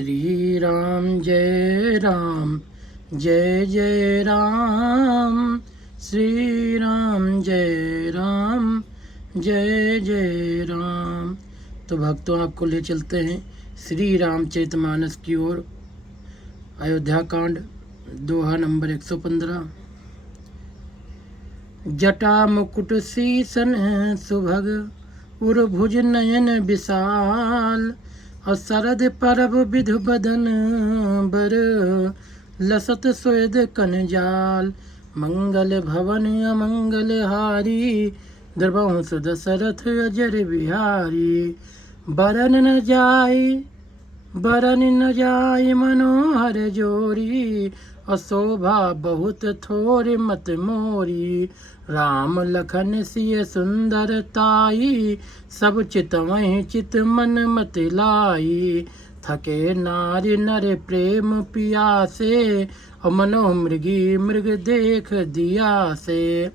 श्री राम जय राम जय जय राम, श्री राम जय राम जय जय राम। तो भक्तों, आपको ले चलते हैं श्री रामचरितमानस की ओर। अयोध्या कांड, दोहा नंबर 115। जटा मुकुट सीसन सुभग, उर्भुज नयन विशाल, और शरद परब विधु बदन बर, लसत स्वेद कनजाल। मंगल भवन अमंगल हारी, द्रवंश दशरथ अजर बिहारी। बरन न जाय मनोहर जोरी, अशोभा बहुत थोर मत मोरी। राम लखन सिय सुंदर ताई, सब चितवहि चित मन मत लाई। थके नारी नर प्रेम पियासे, और मनो मृगी मृग देख दिया से।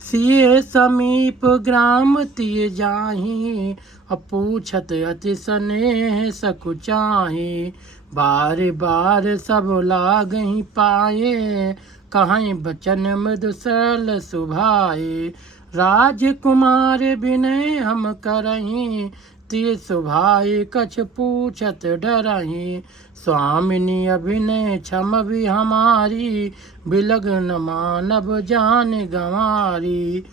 सिए समीप ग्राम तिय जाहि, पूछत अति स्नेह सकुचाहि। बार बार सब लागहि पाए, कहीं बचन मृदु सरल सुभाए। राजकुमार विनय हम करहि, तिय सुभाए कछ पूछत डरहि। स्वामिनी अभिनय क्षम भी हमारी, बिलग न मानव जान गंवारी।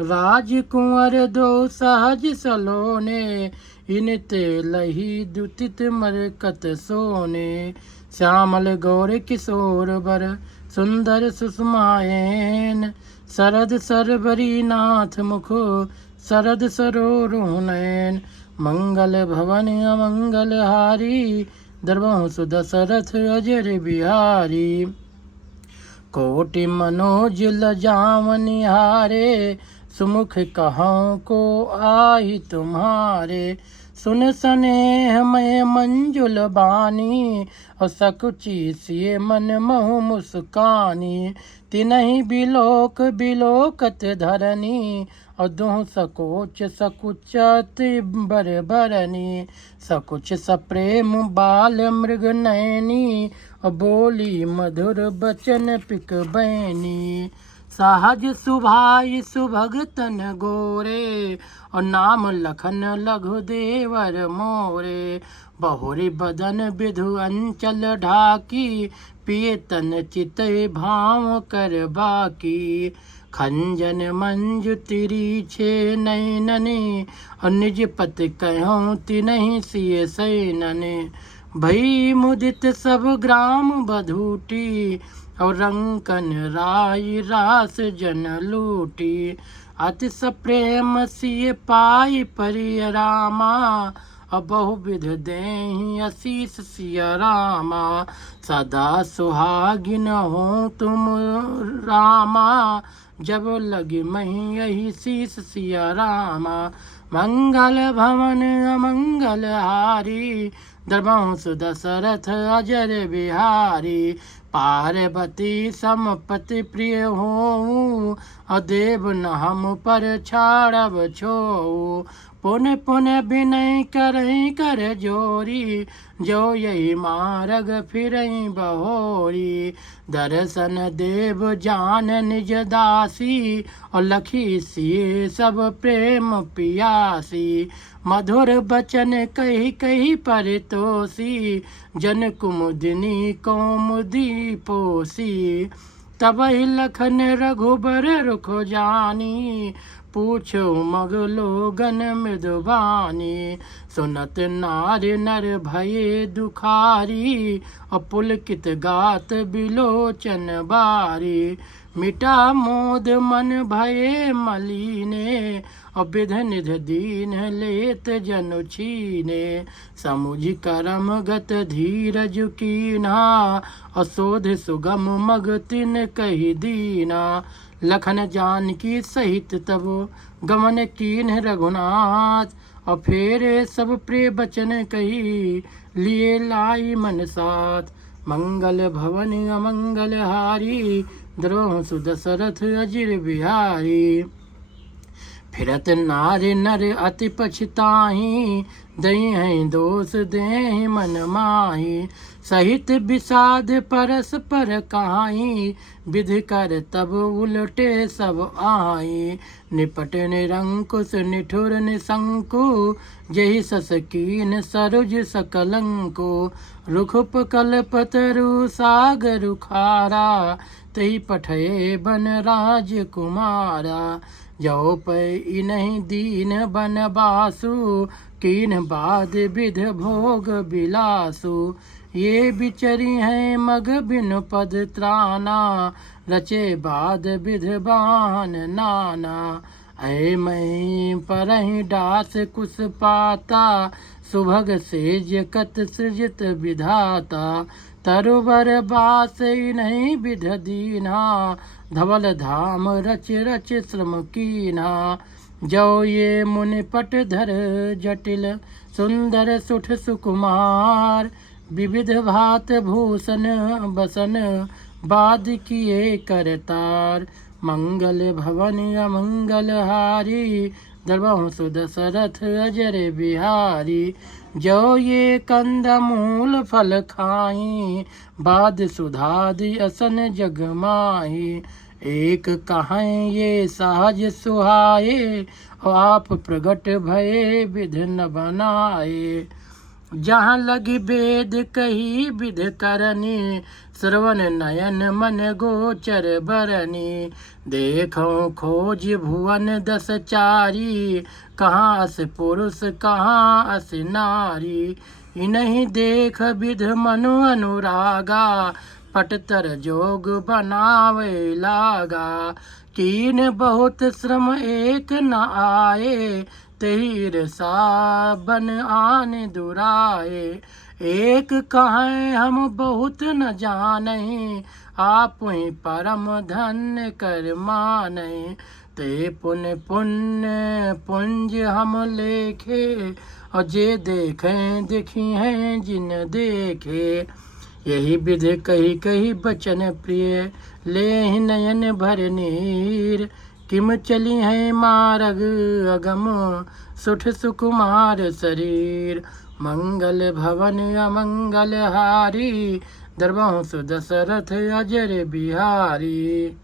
राजकुंवर दो सहज सलोने, इनते लही दुतित मरकत सोने। श्यामल गौर किशोर बर, सुंदर सुषमायन। शरद सरबरी नाथ मुख, शरद सरोरुह नयन। मंगल भवन अमंगल हारी, द्रवंश दशरथ अजर बिहारी। कोटि मनोज लजाव निहारे, सुमुख कहूँ को आहि तुम्हारे। सुन स्नेह मय मंजुल बानी, और सकुचि सिय मन महु मुस्कानी। तिनहि बिलोक बिलोकत धरनी, और दुह सकोच सकुचत बर बरनी। सकुच सप्रेम बाल मृग नयनी, और बोली मधुर बचन पिक बैनी। सहज सुभाइ सुभग तन गोरे, और नाम लखन लघु देवर मोरे। बहुरी बदन विधु अंचल ढाकी, पिय तन चित भाव कर बाकी। खंजन मंजु तिरिछे नैनने, और निज पति कहूँ तिनहि सिय सैनने। भई मुदित सब ग्राम बधूटी, और रंकन राय रास जन लूटी। अति सप्रेम सिय पाई परिय रामा, और बहुविध देहि आशीष सिय रामा। सदा सुहागिन हो तुम रामा, जब लगी मही यही शीस सिय रामा। मंगल भवन अमंगल हारी, द्रवंश दशरथ अजर बिहारी। पार्वती समपति प्रिय होऊँ, अदेव न हम पर छाड़ब छोऊँ। पुन पुन विनय करहि कर जोरी, जो यही मार्ग फिरहि बहोरी। दर्शन देव जान निज दासी, और लखी सिय सब प्रेम पियासी। मधुर बचन कही कही परितोषी, जन कुमुदिनी कौमुदी पोसी। तबहि लखन रघुबर रुख जानी, पूछो मग लोगन मृदुबानी। सुनत नारि नर भये दुखारी, और पुलकित गात बिलोचन बारी। मिटा मोद मन भये मलीने, और विध निध दीन लेत जनु छीने। समुझ करम गत धीरज कीन्हा, और शोध सुगम मग तिन कहि दीना। लखन जानकी सहित तब गमन कीन्ह रघुनाथ, और फेरे सब प्रिय बचन कही लिए लाई मन साथ। मंगल भवन अमंगल हारी, द्रवंश दशरथ अजर बिहारी। फिरत नारि नर अति पछताही, दई हैं दोष दे मन माही। सहित विषाद परस पर कहाई, विधि कर तब उलटे सब आई। निपट निरंकुश निठुर निशंकु, जहि सस कीन सरुज सकलंको। रुख कल्पतरु सागर खारा, तही पठये बन राजकुमारा। जो पै नहीं दीन बनबासु, कीन बाद विध भोग बिलासु। ये बिचरी हैं मग बिनु पद त्राना, रचे बाद विध बाहन नाना। ऐ मई परहि डास कुस पाता, सुभग सेज कत सृजित विधाता। तरुवर बास नहीं विध दीना, धवल धाम रच रच श्रम कीना। जो ये मुनि पट धर जटिल, सुंदर सुठ सुकुमार। विविध भात भूषण बसन, बाद किए करतार। मंगल भवन अमंगल हारी, दरबहु सुदशरथ अजर बिहारी। जो ये कंद मूल फल खाई, बाद सुधादि असन जग माही। एक कहें ये सहज सुहाए, आप प्रगट भये विध न बनाए। जहाँ लगी वेद कही विध करनी, श्रवण नयन मन गोचर बरनी। देखो खोज भुवन दस चारी, कहाँ अस पुरुष कहाँ अस नारी। इन्हीं देख विध मनु अनुरागा, पटतर जोग बनावे लागा। कीन बहुत श्रम एक न आए, तीर सा बन आन दुराए। एक कहें हम बहुत न जाने, आप ही परम धन्य कर माने। ते पुण्य पुण्य पुंज हम लेखे, और जे देखें देखी हैं जिन देखे। यही विधि कही कही बचन प्रिय, ले नयन भर नीर। किम चली है मार्ग अगम, सुठ सुकुमार शरीर। मंगल भवन अमंगल हारी, दरबहु सुदशरथ अजर बिहारी।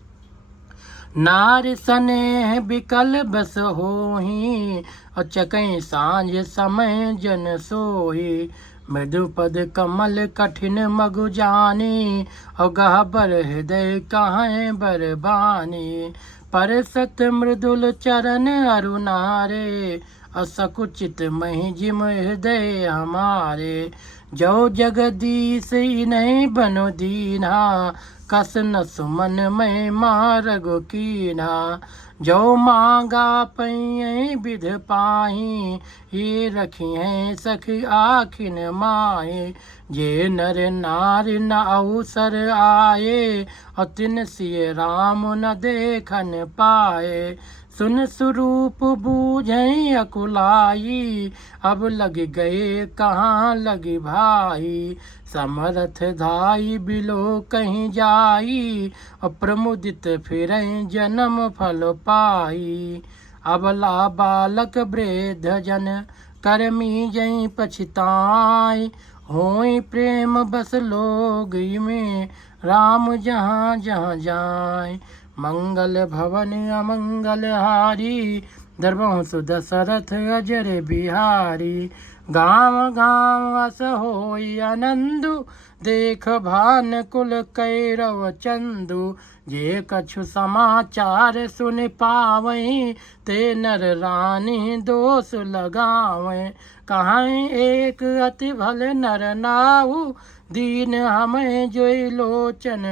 नार स्नेह बिकल बस होही, और चकई सांझ समय जन सोही। मृदुपद कमल कठिन मगु जानी, और गहबर हृदय कहाँ बरबानी। पर सत मृदुल चरण अरुणारे, असकुचित महि जिम हृदय हमारे। जो जगदीश नहीं बनो दीना, कस न सुमन में मारगो कीना। जो मांगा पई विध पाही, ये रखी हैं सखी आखिन माही। जे नर नारी न अवसर आए, और तिन सिय राम न देखन पाए। सुन स्वरूप बूझे अकुलाई, अब लग गए कहाँ लगी भाई। समर्थ धाई बिलो कहीं जाई, और प्रमुदित फिरें जन्म फल पाई। अबला बालक वृद्ध जन, कर्मी जई पछताई। होई प्रेम बस लोग में, राम जहाँ जहाँ जाए। मंगल भवन अमंगल हारी, दरबहु सुदशरथ अजर बिहारी। गाँव गाँव अस होई आनंदु, देख भान कुल कैरव चंदु। जे कछु समाचार सुन पावई, ते नर रानी दोष लगावें। कहाँ एक अति भल नर नाहु, दीन हमें जोई लोचन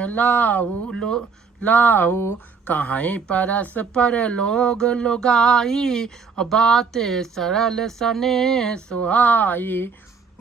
लाहू। कहाँ परस पर लोग लुगाई, और बातें सरल सने सुहाई।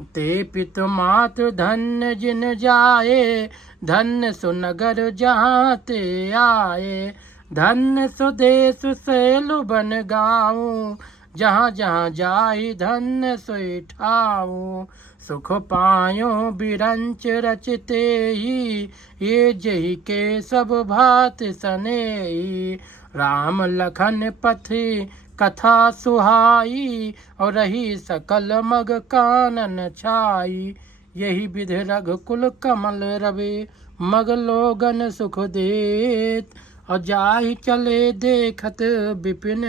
ते पित मात धन्य जिन जाए, धन्य सुनगर जहाँ ते आए। धन्य सुदेश सैलु बन गाऊं, जहाँ जहाँ जाई धन्य सोई ठाऊं। सुख पायो बिरंच रचते ही, ये जही के सब भात सनेही। राम लखन पथि कथा सुहाई और रही सकल मग कानन छाई। यही विधि रघुकुल कमल रवि मग लोगन सुख देत। और जाहि चले देखत विपिन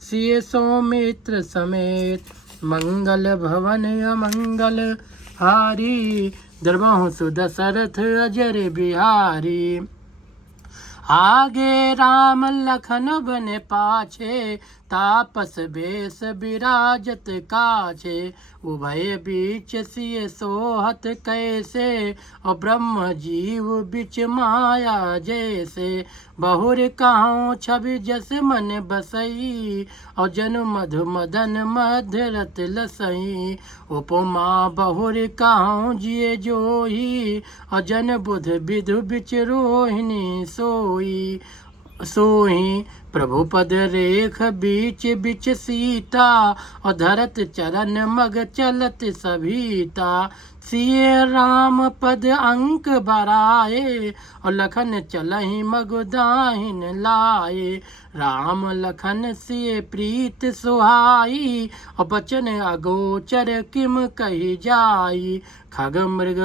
सिय सौमित्र समेत। मंगल भवन अमंगल हारी दरबाहु सुदशरथ अजर बिहारी। आगे राम लखन बन पाछे तापस बेस विराजत काछे। उभय बीच सिय सोहत कैसे और ब्रह्म जीव बिच माया जैसे। बहुर कहाँ छवि जस मन बसई और जन मधु मदन मध्य रत लसई। उपमा बहुर कहाँ जिय जोही और जन बुध विधु बिच रोहिणी सोई। सोई प्रभु पद रेख बीच बिच सीता और धरत चरण मग चलत सभीता। सिय राम पद अंक बराए और लखन चलहि मग दाहिन लाए। राम लखन सिय प्रीत सुहाई और बचन अगोचर किम कही जाई। खग मृग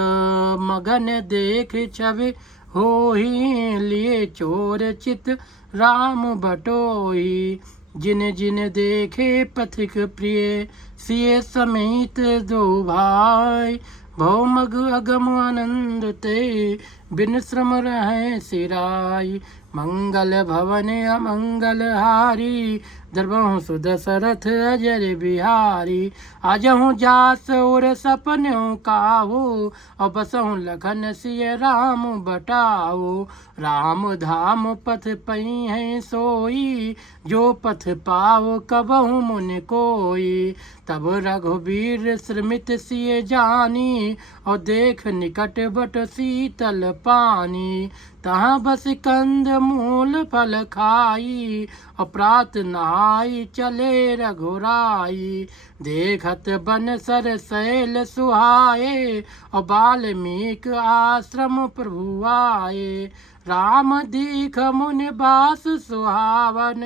मगन देख छवि होई लिए चोर चित राम बटोई। जिन जिन देखे पथिक प्रिय सिय समेत दो भाई। भव मग अगम आनंद ते बिन श्रम रहे सिराई। मंगल भवन अमंगल हारी दरबाहु सुदशरथ अजर बिहारी। आजहु जास और सपनों काहू और बसहु लखन सिय राम बटाओ। राम धाम पथ पई है सोई जो पथ पाओ कबहु मुन कोई। तब रघुबीर श्रमित सिय जानी और देख निकट बट शीतल पानी। तहाँ बस कंद मूल फल खाई और प्रात नहाई चले रघुराई। देखत बन सर शैल सुहाए और बाल्मीक आश्रम प्रभु आए। राम दीख मुनि बास सुहावन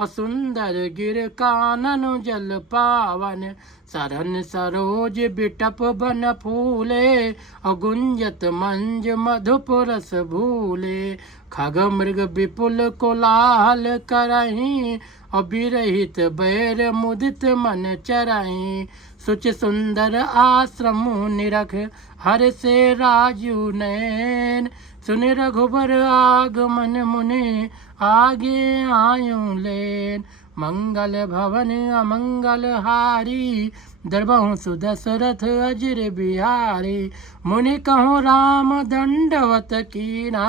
और सुंदर गिर कानन जल पावन। सरन सरोज बिटप बन फूले और गुंजत मंज मधुप रस भूले। खग मृग विपुल कोलाहल करहीं और विरहित बैर मुदित मन चरहीं। सुच सुंदर आश्रम निरख हर से राजू नैन। सुनि रघुबर आगमन मुने आगे आयु लेन। मंगल भवन अमंगल हारी दरबाहु सुदशरथ अजर बिहारी। मुनि कहु राम दंडवत कीना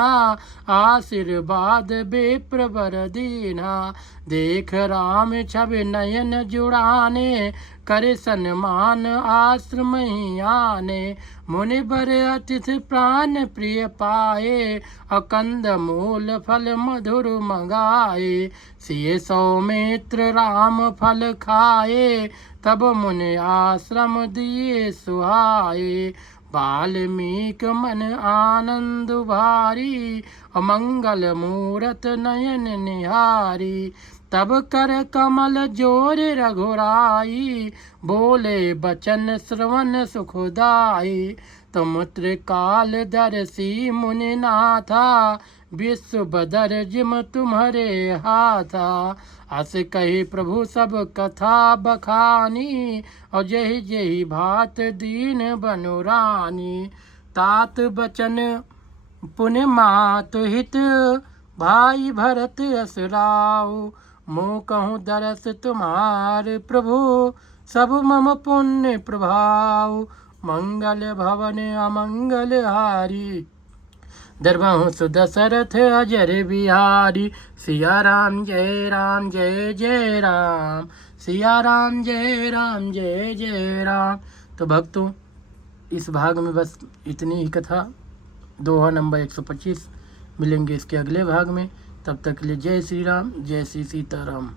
आशीर्वाद विप्र वर दीना। देख राम छवि नयन जुड़ाने करे सन्मान आश्रम ही आने। मुनि बर अतिथि प्राण प्रिय पाए और कंद मूल फल मधुर मंगाए। सिय सौमित्र राम फल खाए तब मुनि आश्रम दिए सुहाए। वाल्मीक मन आनंद भारी और मंगल मूरत नयन निहारी। तब कर कमल जोर रघुराई बोले बचन श्रवण सुखदाई। तुम त्रिकाल दर्शी मुनि नाथा विश्व बदर जिम तुम्हारे हाथा। अस कही प्रभु सब कथा बखानी और जही जही भात दीन बनु रानी। तात बचन पुण्य मात हित भाई भरत असराओ। मोह कहूँ दरस तुम्हार प्रभु सब मम पुण्य प्रभाव। मंगल भवन अमंगल हारी दरबाहु सुदशरथ अजर बिहारी। सिया राम जय राम जय जय राम। सिया राम जय राम जय जय राम। तो भक्तों इस भाग में बस इतनी ही कथा। दोहा नंबर 125 मिलेंगे इसके अगले भाग में। तब तक के लिए जय श्री राम जय श्री सीताराम।